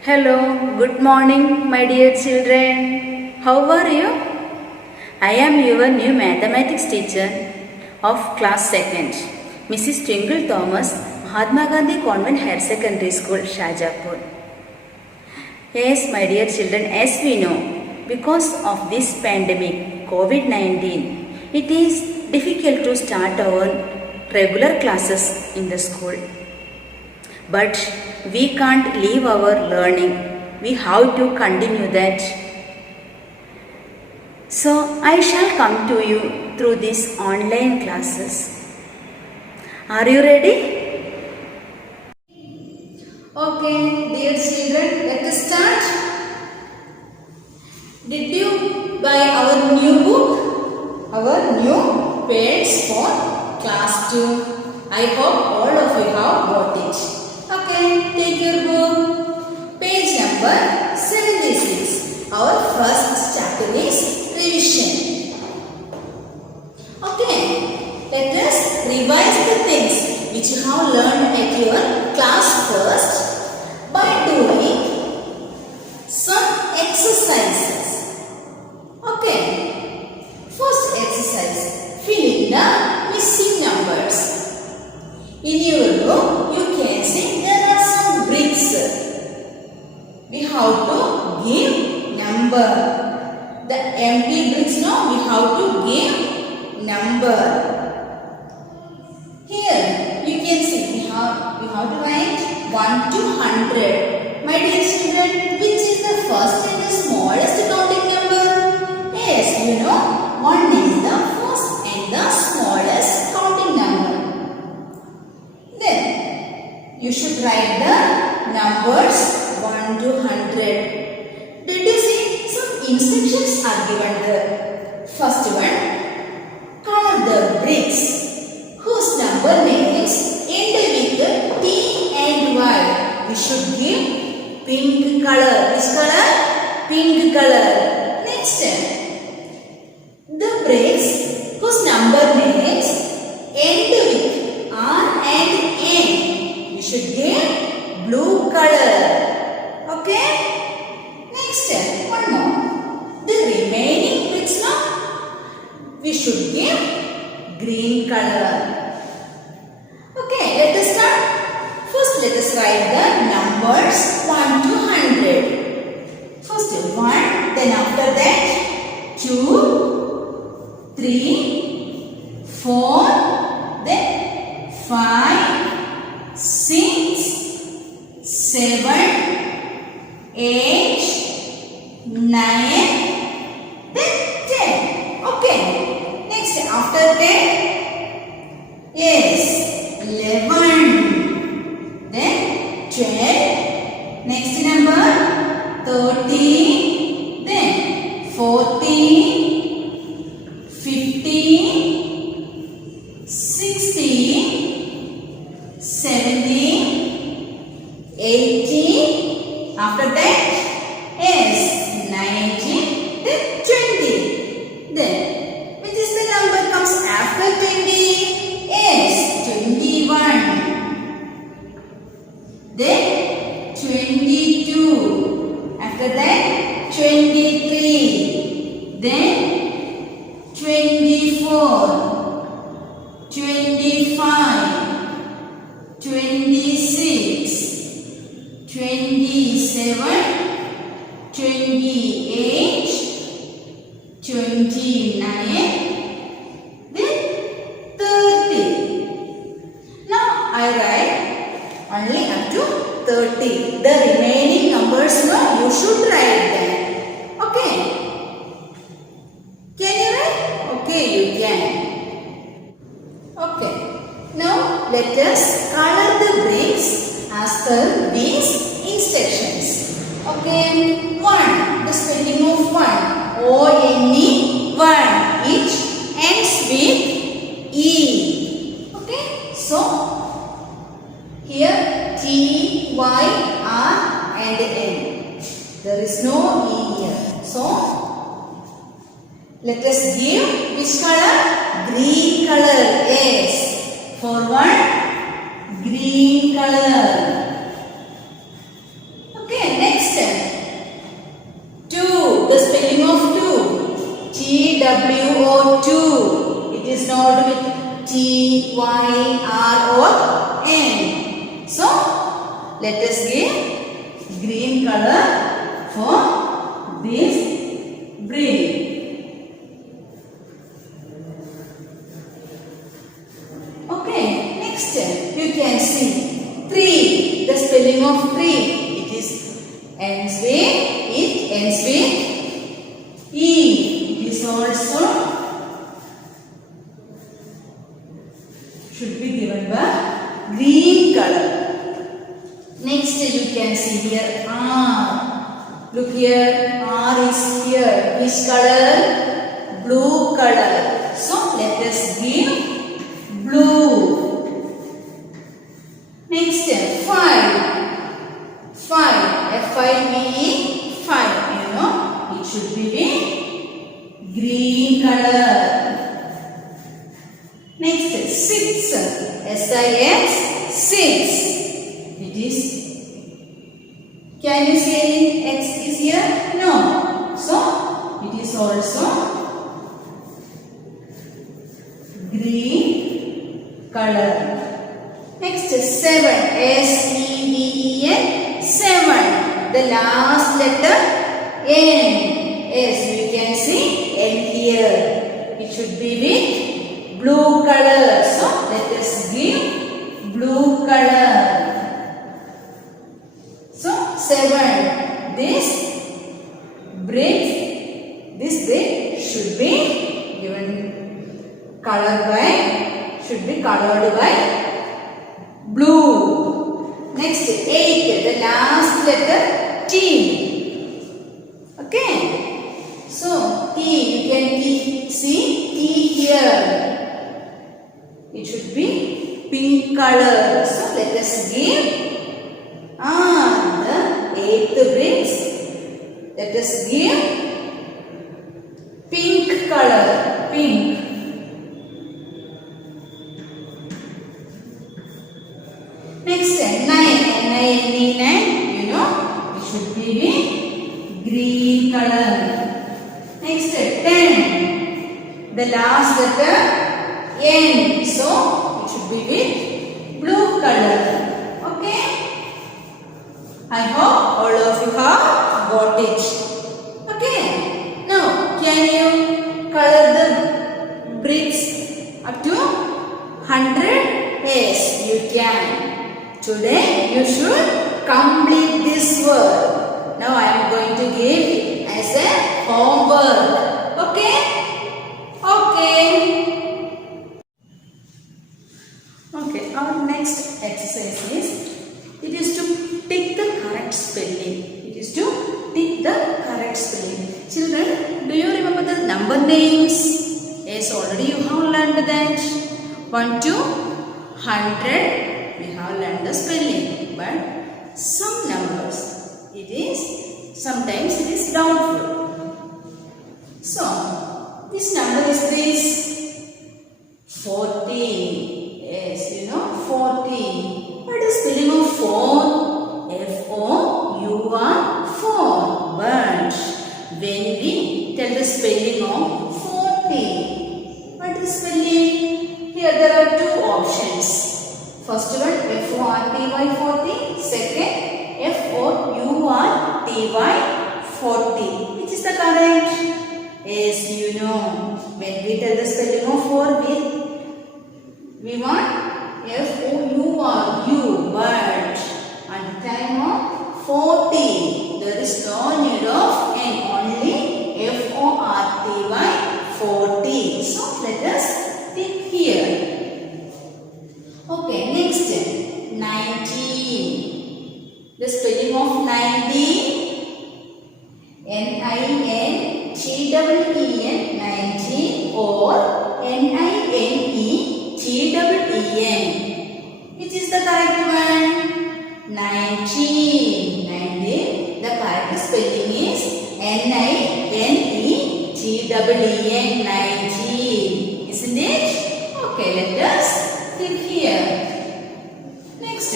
Hello, good morning, my dear children. How are you? I am your new mathematics teacher of class 2nd, Mrs. Twinkle Thomas, Mahatma Gandhi Convent Higher Secondary School, Shajapur. Yes, my dear children, as we know, because of this pandemic, COVID-19, it is difficult to start our regular classes in the school. But we can't leave our learning. We have to continue that. So I shall come to you through these online classes. Are you ready? Okay, dear children, let us start. Did you buy our new book? Our new page for class 2. I hope all of you have bought it. Okay, take your book. Page number 76. Our first chapter is revision. Okay, let us revise the things which you have learned at your class first by doing some exercises. Okay, first exercise, fill in the missing numbers. In your book, you can see there are some bricks. We have to give number. The empty bricks, no, we have to give number. Here, you can see we have to write 1 to 100. My dear children, which is the first and the smallest counting number? Yes, you know, 1 is the first and the smallest counting number. Then you should write the numbers 1 to 100. Did you see some instructions are given there? First one, color the bricks whose number names end with T and Y. We should give pink color. Which color? Pink color. Next, the bricks whose number names end with R and N. We should give blue color. Okay? Next, one more. The remaining bricks now, we should give green color. Okay, let us start. First, let us write the numbers 1 to 100. First 1, then after that 2, 3, 4, then 5, 6, 7, 8, 9, then 10. Okay. Next, after that, yes, 11, then 12. Next number, 13, then 14, 15, 16, 17, 18, after that, yes, 19, then 20. Then, which is the number comes after 20? Yes, 21. Then, 22. After that, 23. Then, 24. 25. 26. 27. 28, 29, then 30. Now I write only up to 30. The remaining numbers, no, you should write them. Okay? Can you write? Okay, you can. Okay. Now let us color the bricks as per these instructions. Okay, 1, the spelling of 1, O-N-E, 1, it ends with E. Okay, so here T, Y, R and N. There is no E here. So, let us give which color? Green color. Yes, for 1, green color. Okay, next. R or N. So let us give green color for this breed. Okay, next you can see tree. The spelling of tree. It ends with E. It is also should be given by green color. Next you can see here R. Look here, R is here. Which color? Blue color. So let us give blue. Next 5. F-I-V-E 5. You know, it should be with green color. Next 6. S-I-X 6. It is. Can you see any X is here? No. So it is also green color. Next 7. S-E-V-E-N 7. The last letter N. Yes, you can see N here. It should be with blue color. So let us give blue color. So 7. This breed should be colored by blue. Next 8. The last letter T. Okay. So T, you can see T here. It should be pink color. So let us give the 8th breed. Let us give pink color. Pink. Next 9. N-I-N-E 9. You know, it should be with green color. Next 10. The last letter N. So it should be with blue color. Okay. I hope all of you have got it. Okay. Now, can you color the bricks up to 100? Yes, you can. Today, you should complete this work. Now, I am going to give as a homework. Okay? Okay. Okay, our next exercise is, it is to tick the correct spelling. It is to tick the correct spelling. Children, do you remember the number names? Yes, already you have learned that. 1 to 100. We have learned the spelling, but some numbers, sometimes it is doubtful. So, which number is this? 40. Yes, you know, 40. What is spelling of 4? F-O-U-R, 4. But when we tell the spelling of 40, what is spelling? Here there are two options. First one, F-O-R-T-Y 40. Second, F-O-U-R-T-Y 40. Which is the correct? Yes, you know. When we tell the spelling of 4, we want F-O-U-R-U. But at the time of 40, there is no need of N. Only F-O-R-T-Y 40. So, let us think here. Okay, next 19. The spelling of 19. N-I-N-T-E-E-N 19 or N-I-N-E-T-E-E-N. Which is the correct one? 19. 19. The correct spelling is N-I-N-E-T-E-E-N 19. Isn't it? Okay, let us think here. Next,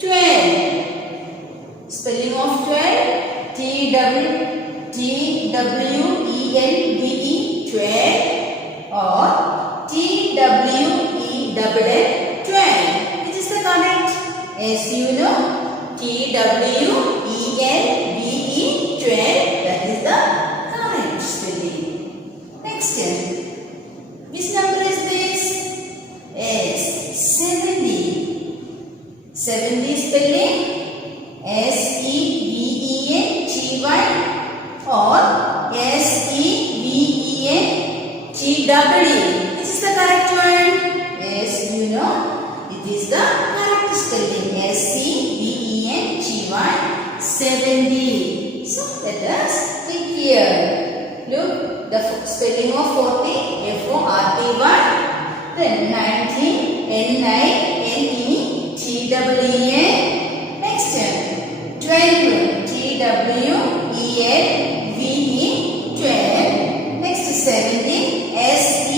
12. Spelling of 12. T-W-E-L-V-E 12 or T-W-E-L-L As you know, TWELVE 12. That is the correct spelling. Next, which number is this? Yes, 70. 70 spelling SEVENTY or SEVENTW. This is the correct one. Yes, you know, it is the correct spelling. SEVENTY 70. So let us click here. Look, the spelling of 40, FORTY. Then 19, NINETWEN. Next, 12, TWELVE 12. Next, 70, SEVENTY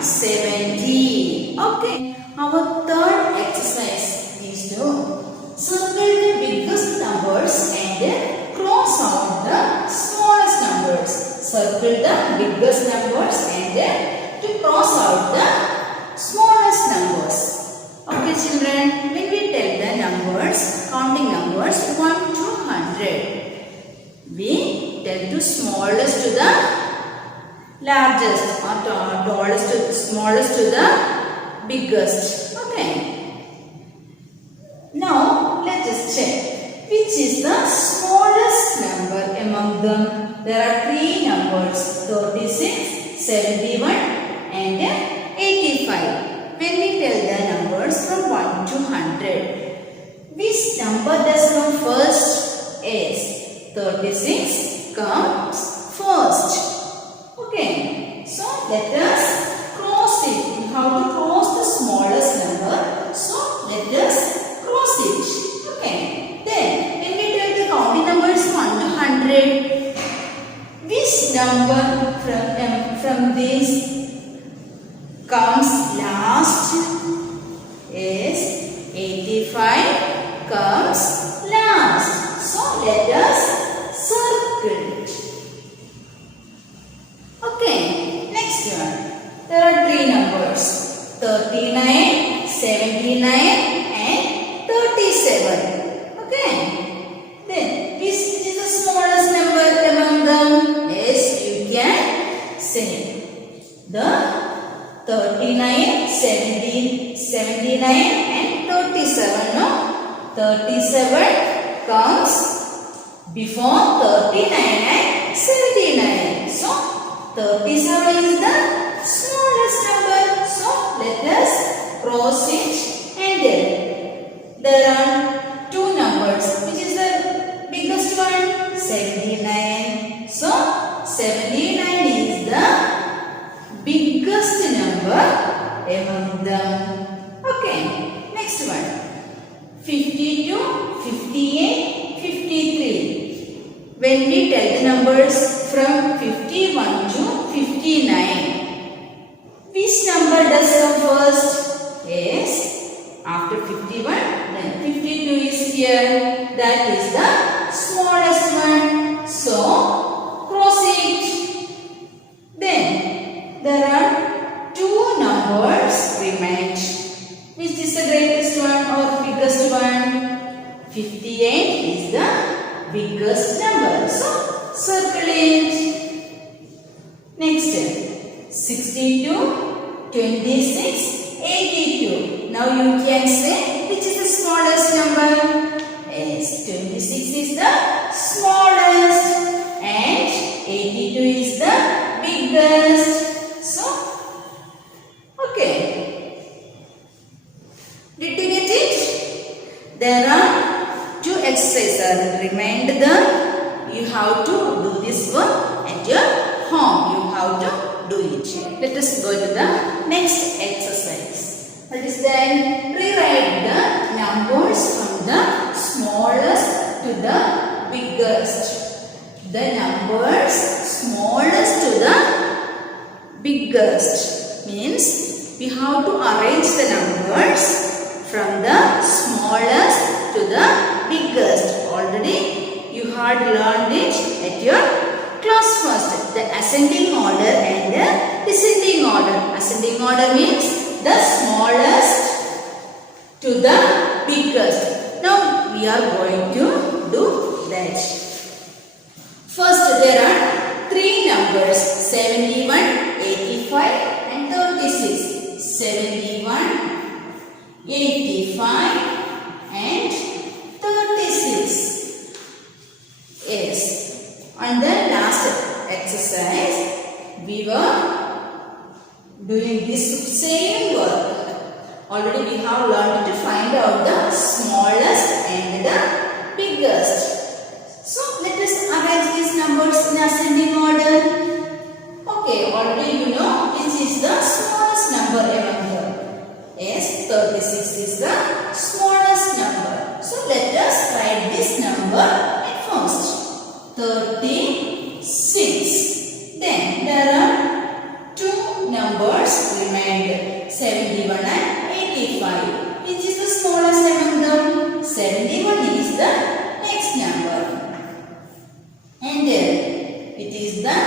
70. Okay, our third exercise is to circle the biggest numbers and cross out the smallest numbers. Circle the biggest numbers and to cross out the smallest numbers. Okay children, when we tell the numbers, counting numbers 1 to 100, we tell the smallest to the largest or tallest to smallest to the biggest. Okay. Now let us check which is the smallest number among them. There are three numbers, 36, 71 and 85. When we tell the numbers from 1 to 100, which number does come first? Is 36 comes first. Okay, so let us cross it. We have to cross the smallest number. So let us cross it. Okay, then when we tell the counting numbers 1 to 100, which number from this comes last? Is 85 comes last. So let us circle it. Okay, next one. There are three numbers, 39, 79 and 37. Okay. Then which is the smallest number among them? Yes, you can say the 39, 79 and 37. No? 37 comes before 39 and 79. So 37 is the smallest number. So let us cross it and there are two numbers. Which is the biggest one? 79. So 79 is the biggest number among them. Okay, next one. 52, 58, 53. When we tell the numbers from 51 to 59, which number does come first? Yes, after 51, then 52 is here. That is the smallest one. So, cross it. Then, there are two numbers remained. Which is the greatest one or biggest one? 58 is the biggest number. So, circle it. Next, 62, 26, 82. Now you can say which is the smallest number? Yes, 26 is the smallest and 82 is the biggest. So, okay. Did you get it? There are two exercises. Remind them. You have to do this work at your home. You have to do it. Let us go to the next exercise. That is then rewrite the numbers from the smallest to the biggest. The numbers smallest to the biggest means we have to arrange the numbers from the smallest to the biggest. Already you had learned it at your class first. The ascending order and the descending order. Ascending order means the smallest to the biggest. Now we are going to do that. First there are three numbers 71, 85 and 36. 71, 85 and 36. Yes. On the last exercise we were doing this same work. Already we have learned to find out the smallest and the biggest. So let us arrange these numbers in ascending order. Okay, already you know which is the smallest number among them. Yes, 36 is the smallest number. So let us write this number at first. 36. Then there are two numbers remained, 71 and 85. Which is the smallest among them? 71 is the next number. And then it is the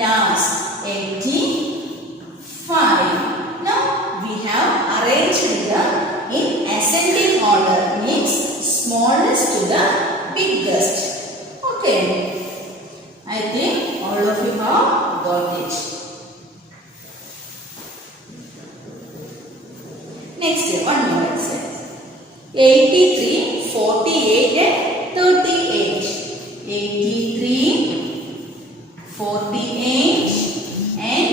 last, 85. Now we have arranged them in ascending order, means smallest to the biggest. Okay, I think all of you have got it. Next, one more exercise. 83, 48 and 38. 83, 48 and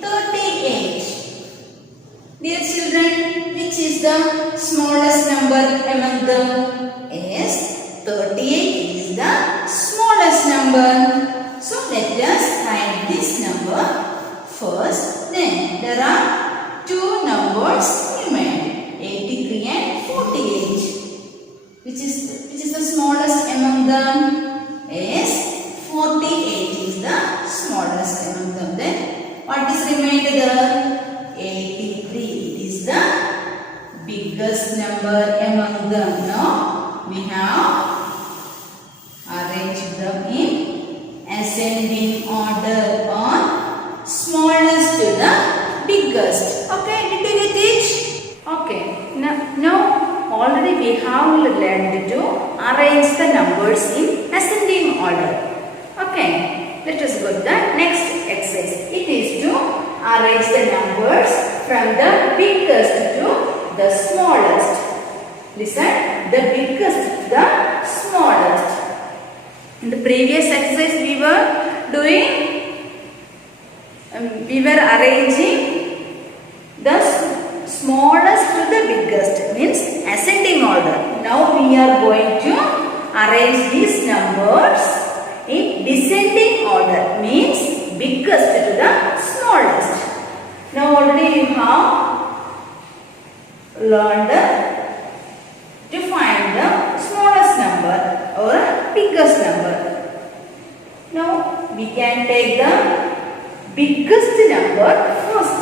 38. Dear children, which is the smallest number among them? Yes, 38 is the smallest number. So let us write this number first. Then there are two numbers remain, 83 and 48. Which is the smallest among them? Yes, 48 is the smallest among them. Then what is remained there? 83. It is the biggest number among them. Now we have arranged them in ascending order on smallest to the biggest. Okay, did you get it? Okay, now already we have learned to arrange the numbers in ascending order. Okay, let us go to the next exercise. It is to arrange the numbers from the biggest to the smallest. Listen, the biggest to the smallest. In the previous exercise we were doing, we were arranging the smallest to the biggest, means ascending order. Now we are going to arrange these numbers in descending order, means biggest to the smallest. Now already you have learned to find the smallest number or biggest number. Now we can take the biggest number first.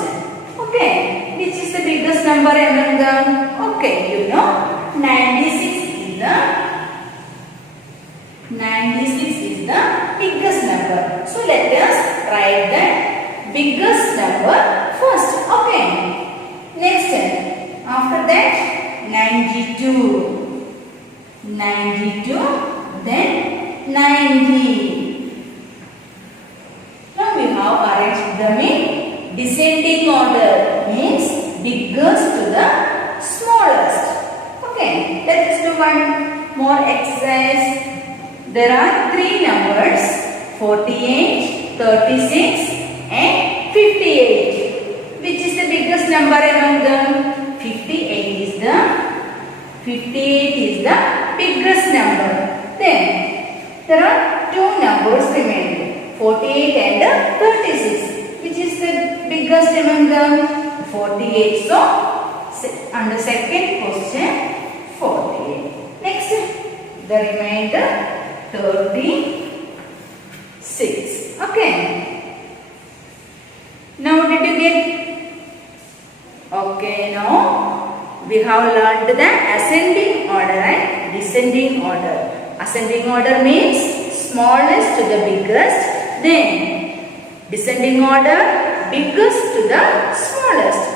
Okay, which is the biggest number among them? Okay, you know 96 is the biggest number. So let us write the biggest number first. Okay. Next, after that 92, then 90. Now we have arranged them in descending order, means biggest to the smallest. Okay, let us do one more exercise. There are three numbers, 48, 36 and 58. Which is the biggest number among them? 58 is the biggest number. Then there are two numbers remaining, 48 and 36. Which is the biggest among them? 48. So under second question, 48. Next, the remainder 36. Okay. Now did you get? Okay, now we have learned the ascending order and descending order. Ascending order means smallest to the biggest. Then descending order, biggest to the smallest.